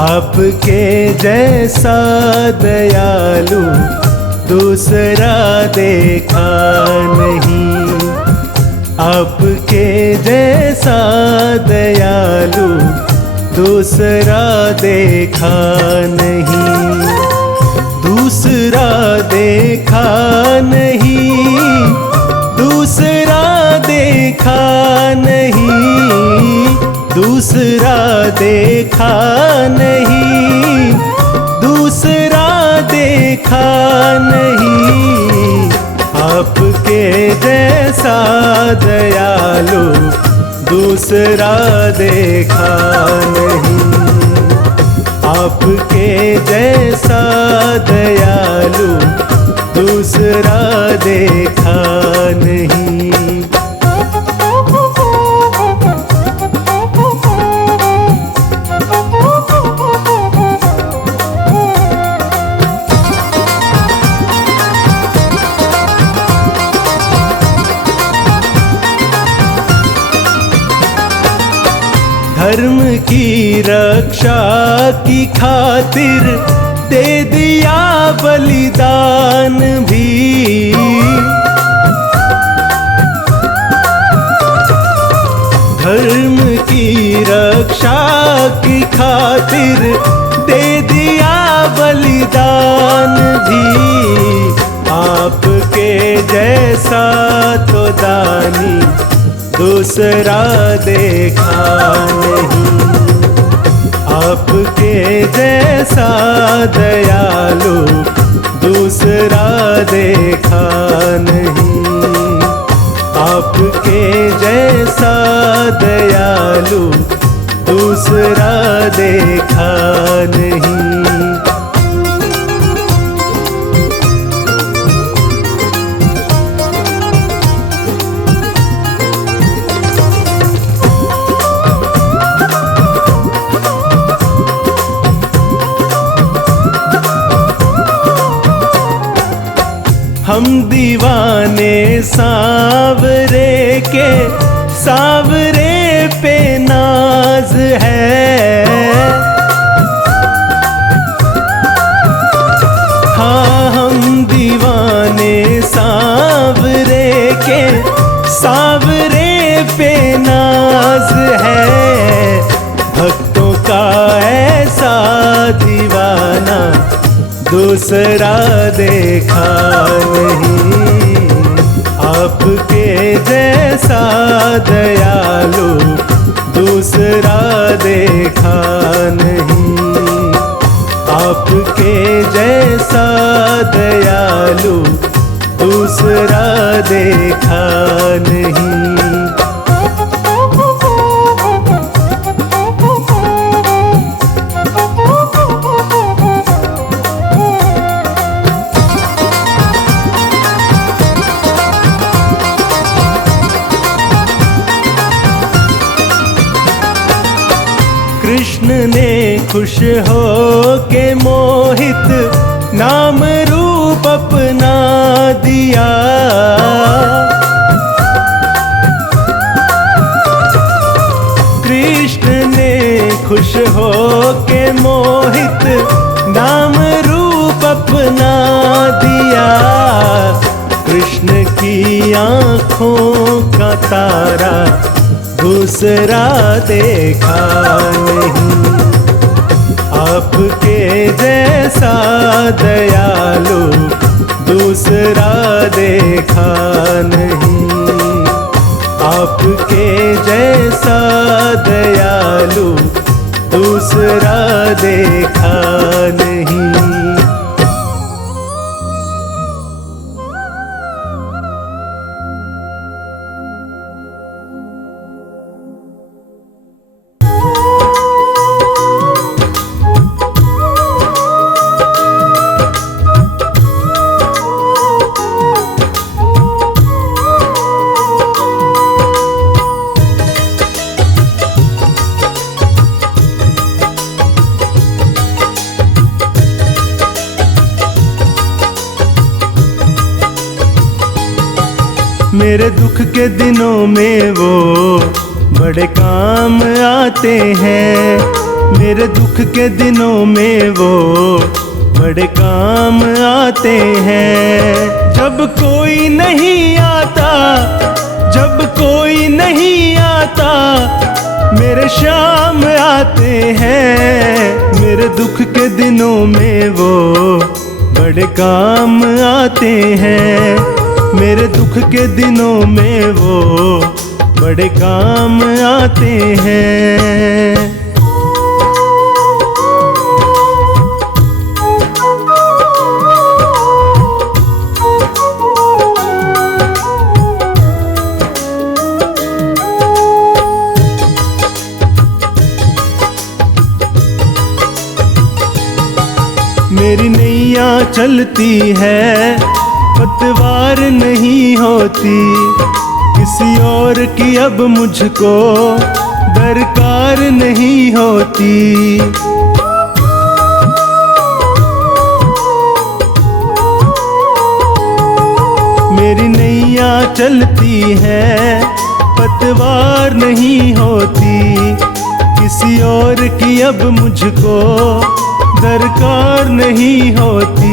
आपके जैसा दयालु दूसरा देखा नहीं। आपके जैसा दयालु दूसरा देखा नहीं। दूसरा देखा नहीं, दूसरा देखा नहीं, दूसरा देखा नहीं, दूसरा देखा नहीं। आपके जैसा दयालु दूसरा देखा नहीं। आपके जैसा दयालु दूसरा देखा नहीं। धर्म की रक्षा की खातिर दे दिया बलिदान भी। धर्म की रक्षा की खातिर दे दिया बलिदान भी। आपके जैसा तो दानी दूसरा देखा नहीं। आपके जैसा दयालु दूसरा देखा नहीं। आपके जैसा दयालु दूसरा देखा नहीं। हम दीवाने सांवरे के, सांवरे पे नाज है। हाँ हम दीवाने सांवरे के, सांवरे पे नाज है। भक्तों का ऐसा दीवाना दूसरा देखा नहीं। आपके जैसा दयालु दूसरा देखा नहीं। आपके जैसा दयालु दूसरा देखा नहीं। कृष्ण ने खुश हो के मोहित नाम रूप अपना दिया। कृष्ण ने खुश हो के मोहित नाम रूप अपना दिया। कृष्ण की आँखों का तारा दूसरा देखा नहीं। आपके जैसा दयालु दूसरा देखा नहीं। आपके जैसा दयालु दूसरा देखा नहीं। मेरे दुख के दिनों में वो बड़े काम आते हैं। मेरे दुख के दिनों में वो बड़े काम आते हैं। जब कोई नहीं आता, जब कोई नहीं आता, मेरे शाम आते हैं। मेरे दुख के दिनों में वो बड़े काम आते हैं। मेरे दुख के दिनों में वो बड़े काम आते हैं। मेरी नैया चलती है, पतवार नहीं होती, किसी और की अब मुझको दरकार नहीं होती। मेरी नैया चलती है, पतवार नहीं होती, किसी और की अब मुझको दरकार नहीं होती।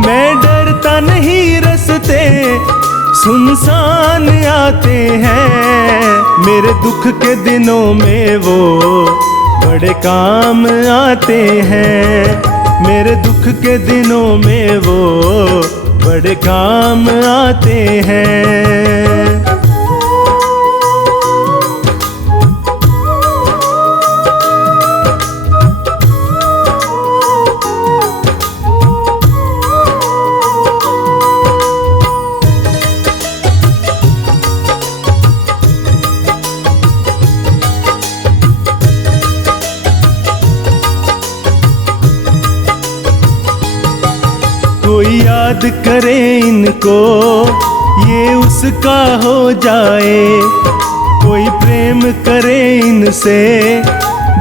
मैं डरता नहीं, रास्ते सुनसान आते हैं। मेरे दुख के दिनों में वो बड़े काम आते हैं। मेरे दुख के दिनों में वो बड़े काम आते हैं। कोई याद करे इनको, ये उसका हो जाए। कोई प्रेम करे इनसे,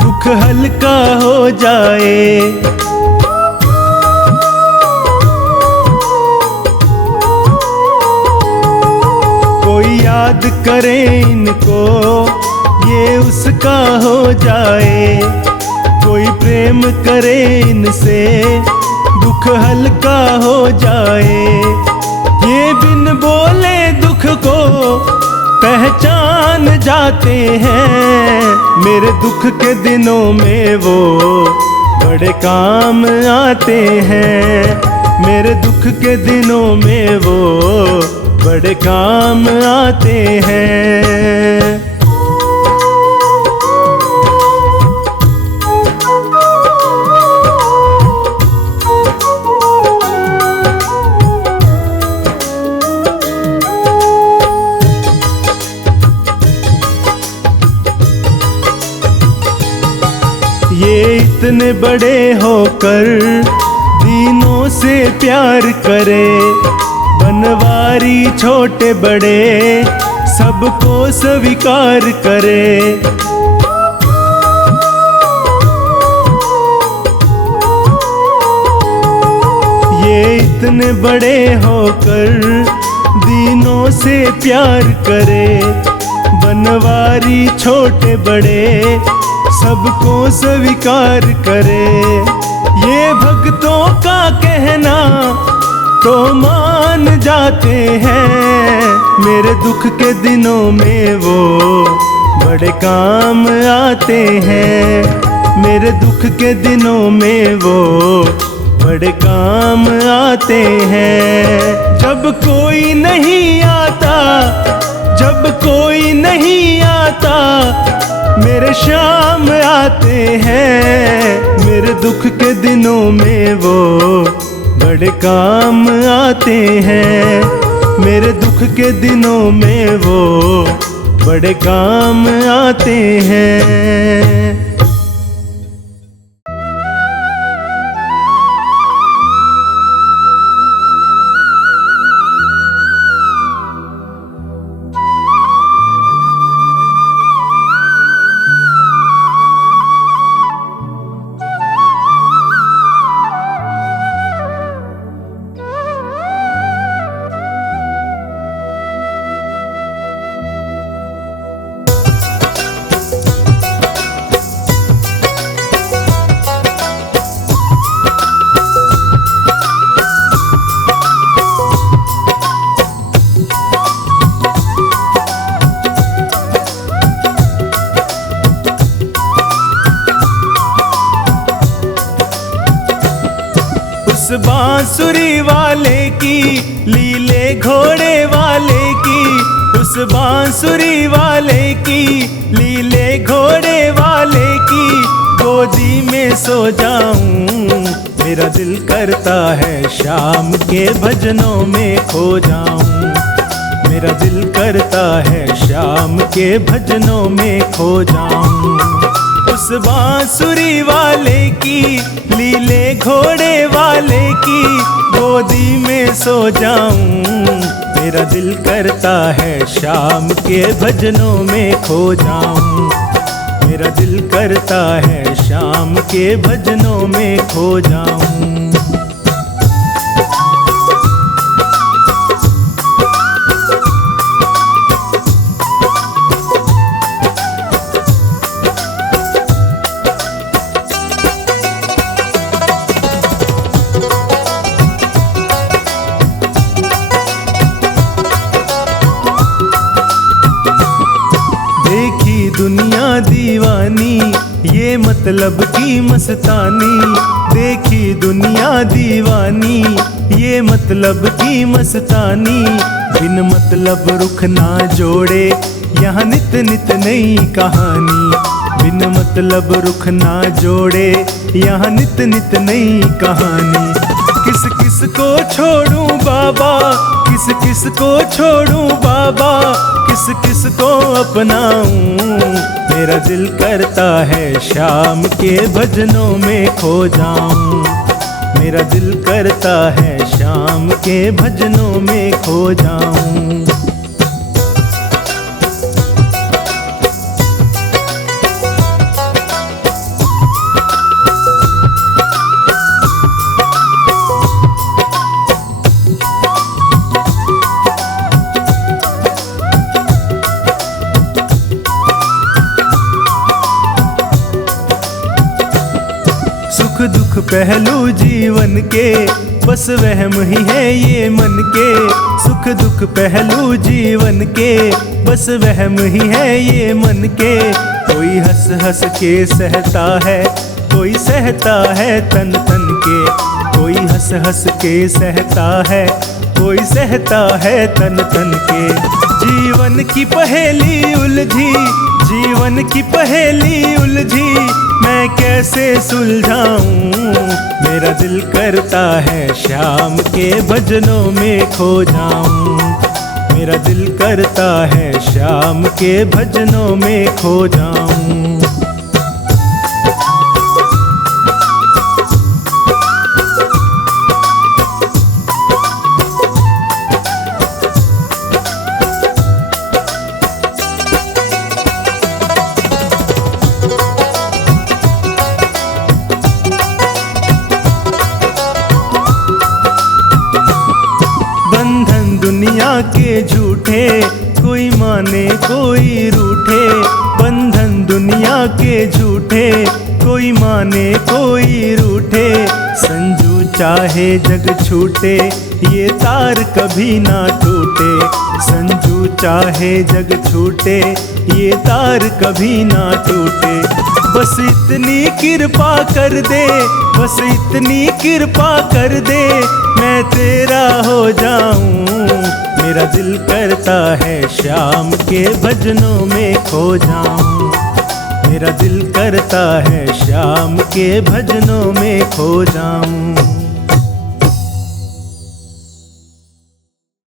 दुख हल्का हो जाए। कोई याद करे इनको, ये उसका हो जाए। कोई प्रेम करे इनसे, दुख हल्का हो जाए। ये बिन बोले दुख को पहचान जाते हैं। मेरे दुख के दिनों में वो बड़े काम आते हैं। मेरे दुख के दिनों में वो बड़े काम आते हैं। ये इतने बड़े होकर दीनों से प्यार करे, बनवारी छोटे बड़े सबको स्वीकार करे। ये इतने बड़े होकर दीनों से प्यार करे, बनवारी छोटे बड़े सबको स्वीकार करे। ये भक्तों का कहना तो मान जाते हैं। मेरे दुख के दिनों में वो बड़े काम आते हैं। मेरे दुख के दिनों में वो बड़े काम आते हैं। जब कोई नहीं आता, जब कोई नहीं आता, मेरे शाम आते हैं। मेरे दुख के दिनों में वो बड़े काम आते हैं। मेरे दुख के दिनों में वो बड़े काम आते हैं। बांसुरी वाले की, लीले घोड़े वाले की, उस बांसुरी वाले की, लीले घोड़े वाले की गोदी में सो जाऊं। मेरा दिल करता है शाम के भजनों में खो जाऊं। मेरा दिल करता है शाम के भजनों में खो जाऊं। उस बांसुरी वाले की, लीले घोड़े वाले की गोदी में सो जाऊं। मेरा दिल करता है शाम के भजनों में खो जाऊं। मेरा दिल करता है शाम के भजनों में खो जाऊं। देखी दुनिया दीवानी, ये मतलब की मस्तानी। देखी दुनिया दीवानी, ये मतलब की मस्तानी। बिन मतलब रुख ना जोड़े, यहाँ नित नित नई कहानी। बिन मतलब रुख ना जोड़े, यहाँ नित नित नई कहानी। किस किस को छोड़ूं बाबा, किस किस को छोड़ूं बाबा, किस किस को अपनाऊं। मेरा दिल करता है शाम के भजनों में खो जाऊं। मेरा दिल करता है शाम के भजनों में खो जाऊं। सुख दुख पहलू जीवन के, बस वहम ही है ये मन के। सुख दुख पहलू जीवन के, बस वहम ही है ये मन के। कोई हंस हंस के सहता है, कोई सहता है तन तन के। कोई हंस हंस के सहता है, कोई सहता है तन तन के। जीवन की पहेली उलझी, जीवन की पहेली उलझी, मैं कैसे सुलझाऊं। मेरा दिल करता है शाम के भजनों में खो जाऊं। मेरा दिल करता है शाम के भजनों में खो जाऊं। बंधन दुनिया के झूठे, कोई माने कोई रूठे। बंधन दुनिया के झूठे, कोई माने कोई रूठे। संजू चाहे जग छूटे, ये तार कभी ना टूटे। संजू चाहे जग छूटे, ये तार कभी ना टूटे। बस इतनी कृपा कर दे, बस इतनी कृपा कर दे, मैं तेरा हो जाऊं। मेरा दिल करता है शाम के भजनों में खो जाऊं। मेरा दिल करता है शाम के भजनों में खो जाऊं।